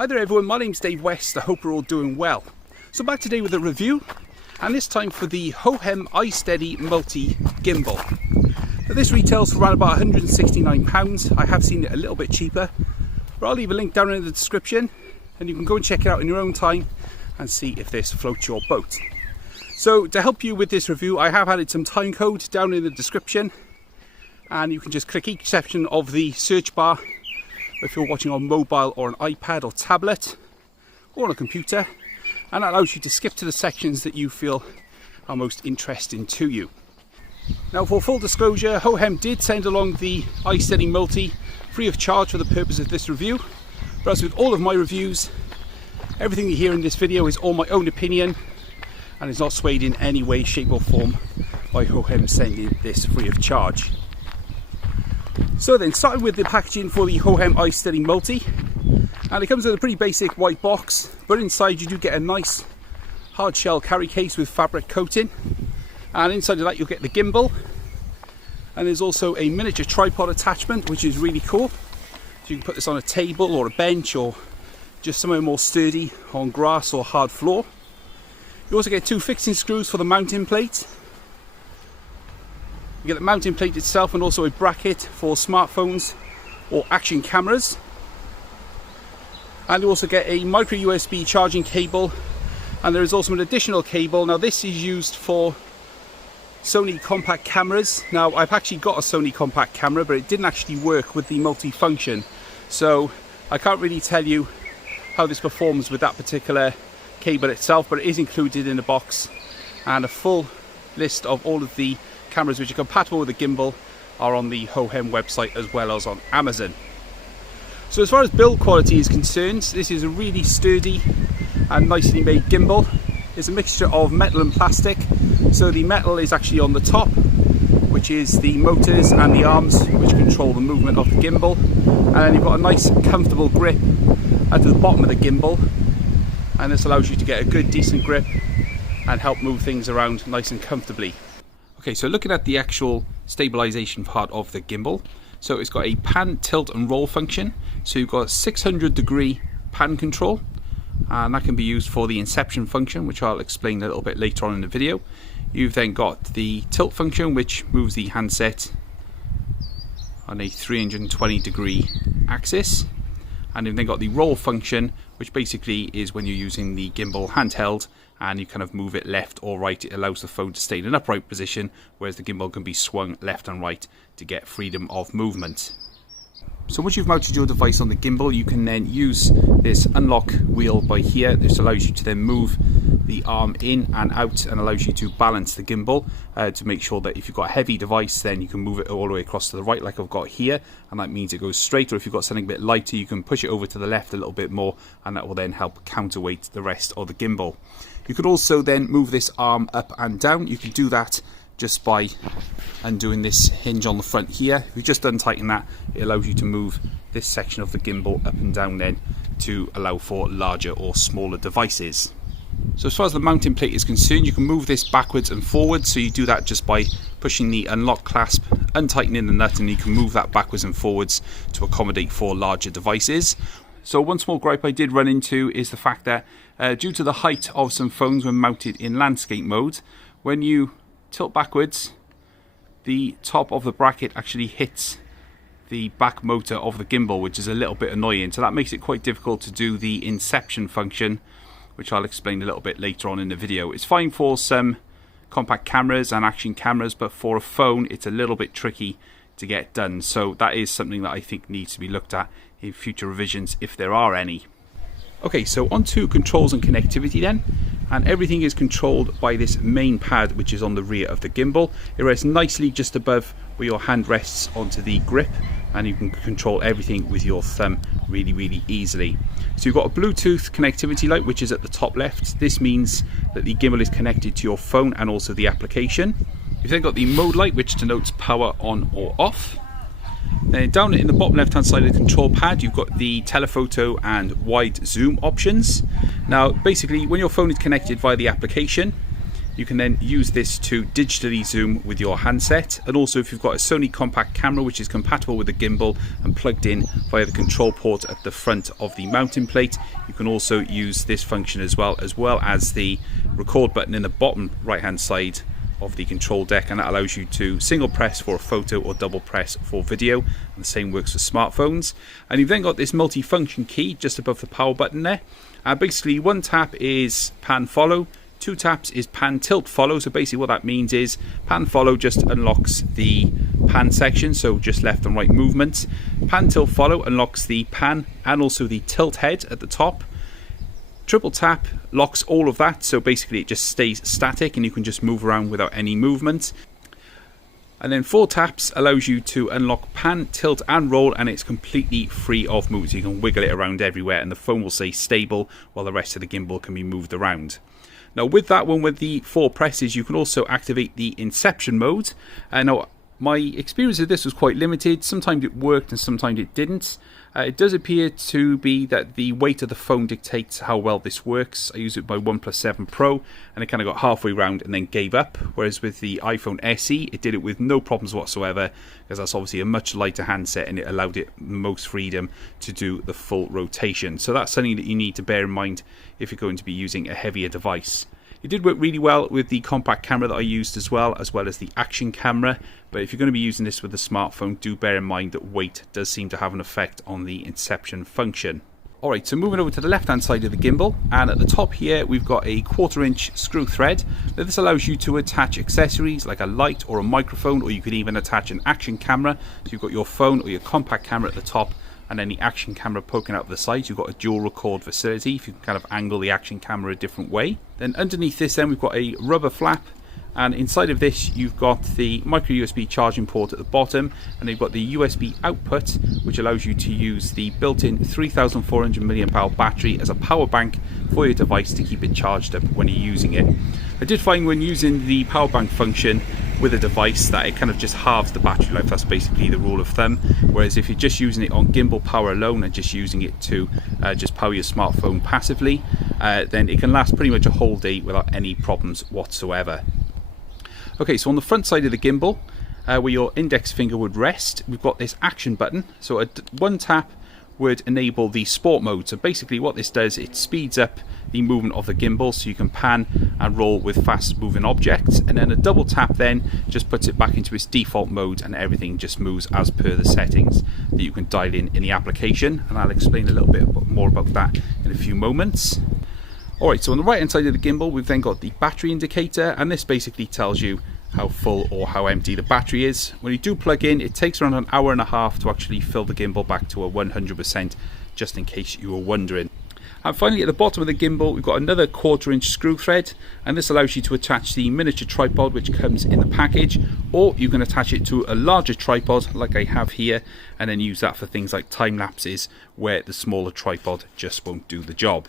Hi there everyone, my name's Dave West. I hope you're all doing well. So back today with a review, and this time for the Hohem iSteady Multi Gimbal. Now this retails for around about £169. I have seen it a little bit cheaper, but I'll leave a link down in the description and you can go and check it out in your own time and see if this floats your boat. So to help you with this review, I have added some timecode down in the description, and you can just click each section of the search bar if you're watching on mobile or an iPad or tablet or on a computer, and that allows you to skip to the sections that you feel are most interesting to you. Now, for full disclosure, Hohem did send along the iSteady Multi free of charge for the purpose of this review, but as with all of my reviews, everything you hear in this video is all my own opinion and is not swayed in any way, shape or form by Hohem sending this free of charge. So then, starting with the packaging for the Hohem iSteady Multi, and it comes with a pretty basic white box, but inside you do get a nice hard shell carry case with fabric coating, and inside of that you'll get the gimbal, and there's also a miniature tripod attachment which is really cool. So you can put this on a table or a bench or just somewhere more sturdy on grass or hard floor. You also get two fixing screws for the mounting plate. You get the mounting plate itself and also a bracket for smartphones or action cameras. And you also get a micro USB charging cable, and there is also an additional cable. Now this is used for Sony compact cameras. Now I've actually got a Sony compact camera, but it didn't actually work with the multi-function. So I can't really tell you how this performs with that particular cable itself, but it is included in the box, and a full list of all of the cameras which are compatible with the gimbal are on the Hohem website as well as on Amazon. So as far as build quality is concerned, this is a really sturdy and nicely made gimbal. It's a mixture of metal and plastic. So the metal is actually on the top, which is the motors and the arms which control the movement of the gimbal, and then you've got a nice comfortable grip at the bottom of the gimbal, and this allows you to get a good decent grip and help move things around nice and comfortably. Okay, so looking at the actual stabilisation part of the gimbal, so it's got a pan, tilt and roll function. So you've got 600-degree pan control, and that can be used for the inception function, which I'll explain a little bit later on in the video. You've then got the tilt function, which moves the handset on a 320-degree axis, and you've then got the roll function, which basically is when you're using the gimbal handheld and you kind of move it left or right. It allows the phone to stay in an upright position, whereas the gimbal can be swung left and right to get freedom of movement. So once you've mounted your device on the gimbal, you can then use this unlock wheel by here. This allows you to then move the arm in and out and allows you to balance the gimbal to make sure that if you've got a heavy device, then you can move it all the way across to the right like I've got here, and that means it goes straight. Or if you've got something a bit lighter, you can push it over to the left a little bit more, and that will then help counterweight the rest of the gimbal. You could also then move this arm up and down. You can do that just by undoing this hinge on the front here. If you just untighten that, it allows you to move this section of the gimbal up and down then to allow for larger or smaller devices. So as far as the mounting plate is concerned, you can move this backwards and forwards. So you do that just by pushing the unlock clasp, untightening the nut, and you can move that backwards and forwards to accommodate for larger devices. So one small gripe I did run into is the fact that due to the height of some phones when mounted in landscape mode, when you tilt backwards, the top of the bracket actually hits the back motor of the gimbal, which is a little bit annoying. So that makes it quite difficult to do the inception function, which I'll explain a little bit later on in the video. It's fine for some compact cameras and action cameras, but for a phone it's a little bit tricky to get done. So that is something that I think needs to be looked at in future revisions, if there are any. Okay, so on to controls and connectivity then, and everything is controlled by this main pad which is on the rear of the gimbal. It rests nicely just above where your hand rests onto the grip, and you can control everything with your thumb really easily. So you've got a Bluetooth connectivity light which is at the top left. This means that the gimbal is connected to your phone and also the application. You've then got the mode light which denotes power on or off. Then down in the bottom left hand side of the control pad, you've got the telephoto and wide zoom options. Now basically when your phone is connected via the application, you can then use this to digitally zoom with your handset. And also if you've got a Sony compact camera which is compatible with the gimbal and plugged in via the control port at the front of the mounting plate, you can also use this function as well as the record button in the bottom right hand side of the control deck, and that allows you to single press for a photo or double press for video, and the same works for smartphones. And you've then got this multi-function key just above the power button there. Basically one tap is pan follow, 2 taps is pan tilt follow. So basically what that means is pan follow just unlocks the pan section, so just left and right movements. Pan tilt follow unlocks the pan and also the tilt head at the top. Triple tap locks all of that, so basically it just stays static and you can just move around without any movement. And then 4 taps allows you to unlock pan, tilt and roll, and it's completely free of movement. So you can wiggle it around everywhere and the phone will stay stable while the rest of the gimbal can be moved around. Now with that one, with the 4 presses, you can also activate the inception mode. Now my experience of this was quite limited. Sometimes it worked and sometimes it didn't. It does appear to be that the weight of the phone dictates how well this works. I used it by OnePlus 7 Pro and it kind of got halfway round and then gave up. Whereas with the iPhone SE, it did it with no problems whatsoever, because that's obviously a much lighter handset and it allowed it the most freedom to do the full rotation. So that's something that you need to bear in mind if you're going to be using a heavier device. It did work really well with the compact camera that I used as well as the action camera. But if you're going to be using this with a smartphone, do bear in mind that weight does seem to have an effect on the inception function. Alright, so moving over to the left hand side of the gimbal, and at the top here we've got a 1/4 inch screw thread. Now this allows you to attach accessories like a light or a microphone, or you could even attach an action camera. So you've got your phone or your compact camera at the top, and then the action camera poking out the sides. You've got a dual record facility if you can kind of angle the action camera a different way. Then underneath this then we've got a rubber flap, and inside of this you've got the micro USB charging port at the bottom, and you've got the USB output which allows you to use the built-in 3400 mAh battery as a power bank for your device to keep it charged up when you're using it. I did find when using the power bank function with a device that it kind of just halves the battery life. That's basically the rule of thumb. Whereas if you're just using it on gimbal power alone and just using it to just power your smartphone passively, then it can last pretty much a whole day without any problems whatsoever. Okay, so on the front side of the gimbal, where your index finger would rest, we've got this action button. So one tap would enable the sport mode. So basically what this does, it speeds up the movement of the gimbal so you can pan and roll with fast moving objects, and then a double tap then just puts it back into its default mode and everything just moves as per the settings that you can dial in the application, and I'll explain a little bit more about that in a few moments. Alright, so on the right hand side of the gimbal we've then got the battery indicator, and this basically tells you how full or how empty the battery is. When you do plug in, it takes around an hour and a half to actually fill the gimbal back to a 100%, just in case you were wondering. And finally at the bottom of the gimbal we've got another 1/4 inch screw thread, and this allows you to attach the miniature tripod which comes in the package, or you can attach it to a larger tripod like I have here and then use that for things like time lapses where the smaller tripod just won't do the job.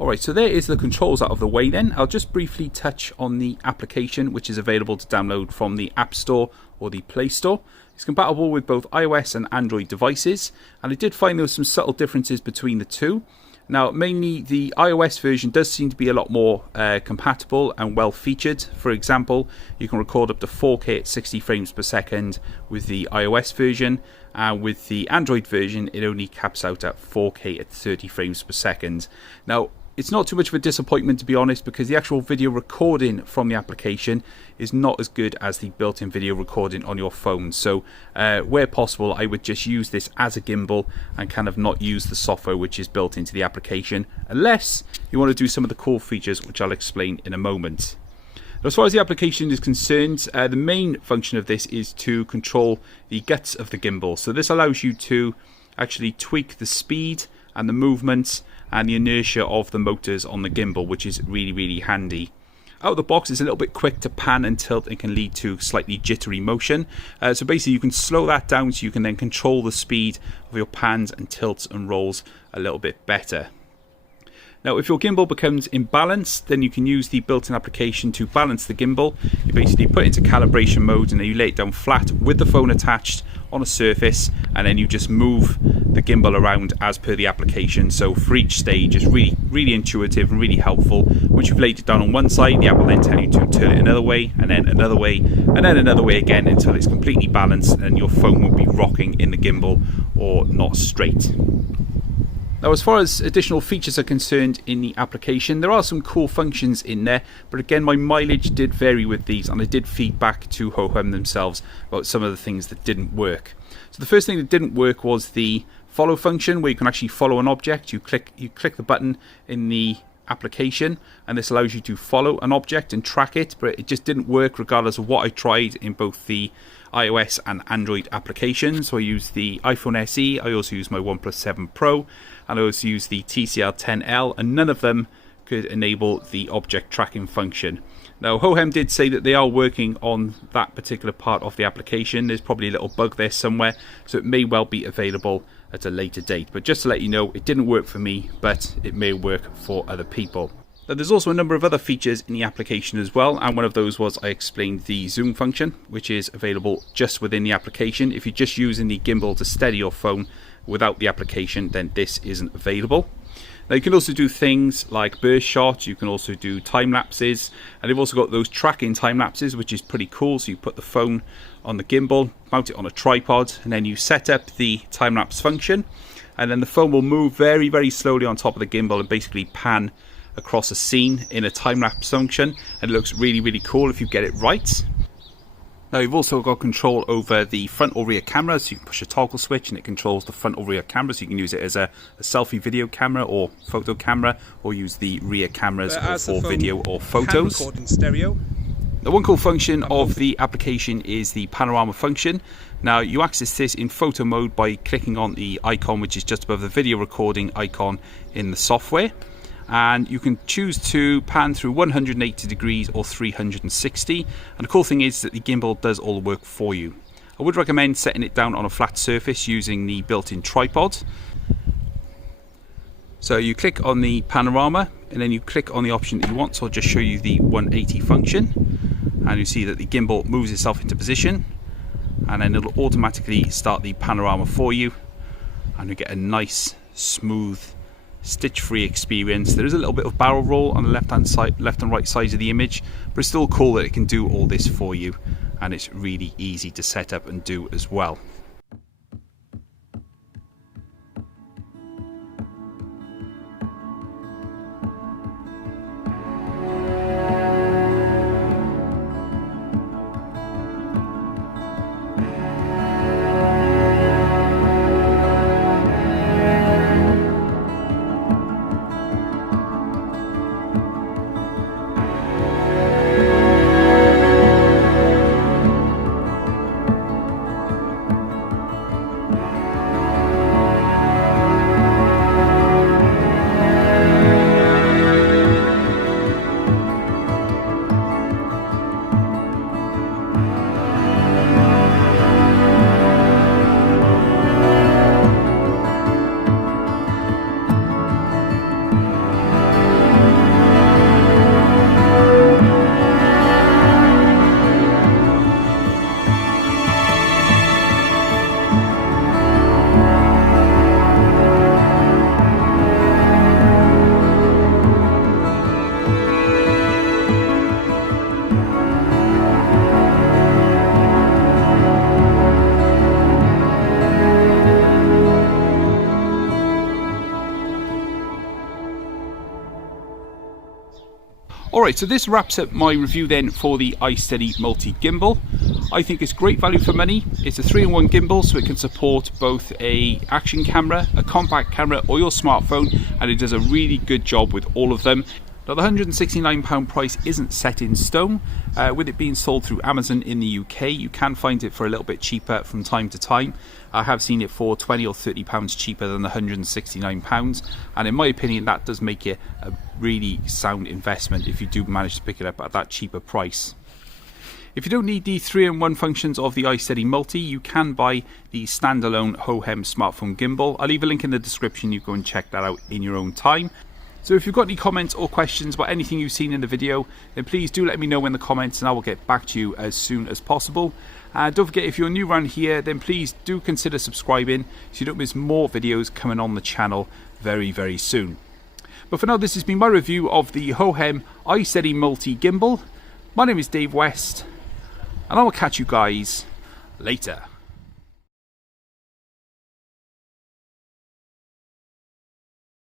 Alright, so there is the controls out of the way then. I'll just briefly touch on the application which is available to download from the App Store or the Play Store. It's compatible with both iOS and Android devices, and I did find there were some subtle differences between the two. Now mainly the iOS version does seem to be a lot more compatible and well featured. For example, you can record up to 4K at 60 frames per second with the iOS version, and with the Android version it only caps out at 4K at 30 frames per second. Now it's not too much of a disappointment, to be honest, because the actual video recording from the application is not as good as the built-in video recording on your phone. So where possible I would just use this as a gimbal and kind of not use the software which is built into the application, unless you want to do some of the cool features which I'll explain in a moment. As far as the application is concerned, the main function of this is to control the guts of the gimbal. So this allows you to actually tweak the speed and the movements and the inertia of the motors on the gimbal, which is really handy. Out of the box it's a little bit quick to pan and tilt and can lead to slightly jittery motion. So basically you can slow that down so you can then control the speed of your pans and tilts and rolls a little bit better. Now if your gimbal becomes imbalanced, then you can use the built-in application to balance the gimbal. You basically put it into calibration mode and then you lay it down flat with the phone attached on a surface, and then you just move the gimbal around as per the application. So for each stage, it's really intuitive and really helpful. Once you've laid it down on one side, the app will then tell you to turn it another way, and then another way, and then another way again, until it's completely balanced and your phone will be rocking in the gimbal or not straight. Now, as far as additional features are concerned in the application, there are some cool functions in there, but again, my mileage did vary with these, and I did feedback to Hohem themselves about some of the things that didn't work. So the first thing that didn't work was the follow function, where you can actually follow an object. You click the button in the application, and this allows you to follow an object and track it, but it just didn't work regardless of what I tried in both the iOS and Android applications. So I use the iPhone SE, I also use my OnePlus 7 Pro, and I also use the TCL 10L, and none of them could enable the object tracking function. Now, Hohem did say that they are working on that particular part of the application. There's probably a little bug there somewhere, so it may well be available at a later date. But just to let you know, it didn't work for me, but it may work for other people. Now, there's also a number of other features in the application as well, and one of those was I explained the zoom function, which is available just within the application. If you're just using the gimbal to steady your phone without the application, then this isn't available. Now, you can also do things like burst shots, you can also do time lapses, and they've also got those tracking time lapses, which is pretty cool. So you put the phone on the gimbal, mount it on a tripod, and then you set up the time lapse function, and then the phone will move very slowly on top of the gimbal and basically pan across a scene in a time lapse function, and it looks really cool if you get it right. Now, you've also got control over the front or rear camera, so you can push a toggle switch and it controls the front or rear camera, so you can use it as a selfie video camera or photo camera, or use the rear cameras for video or photos. Record in stereo. The one cool function of the application is the panorama function. Now, you access this in photo mode by clicking on the icon which is just above the video recording icon in the software, and you can choose to pan through 180 degrees or 360, and the cool thing is that the gimbal does all the work for you. I would recommend setting it down on a flat surface using the built-in tripod. So you click on the panorama and then you click on the option that you want. So I'll just show you the 180 function, and you see that the gimbal moves itself into position, and then it'll automatically start the panorama for you, and you get a nice smooth stitch-free experience. There is a little bit of barrel roll on the left and right sides of the image, but it's still cool that it can do all this for you, and it's really easy to set up and do as well. Alright, so this wraps up my review then for the iSteady multi-gimbal. I think it's great value for money. It's a 3-in-1 gimbal, so it can support both a action camera, a compact camera, or your smartphone, and it does a really good job with all of them. Now, the £169 price isn't set in stone. With it being sold through Amazon in the UK, you can find it for a little bit cheaper from time to time. I have seen it for £20 or £30 cheaper than the £169, and in my opinion that does make it a really sound investment if you do manage to pick it up at that cheaper price. If you don't need the 3-in-1 functions of the iSteady Multi, you can buy the standalone Hohem smartphone gimbal. I'll leave a link in the description, you go and check that out in your own time. So if you've got any comments or questions about anything you've seen in the video, then please do let me know in the comments and I will get back to you as soon as possible. And don't forget, if you're new around here, then please do consider subscribing so you don't miss more videos coming on the channel very, very soon. But for now, this has been my review of the Hohem iSteady Multi Gimbal. My name is Dave West, and I will catch you guys later.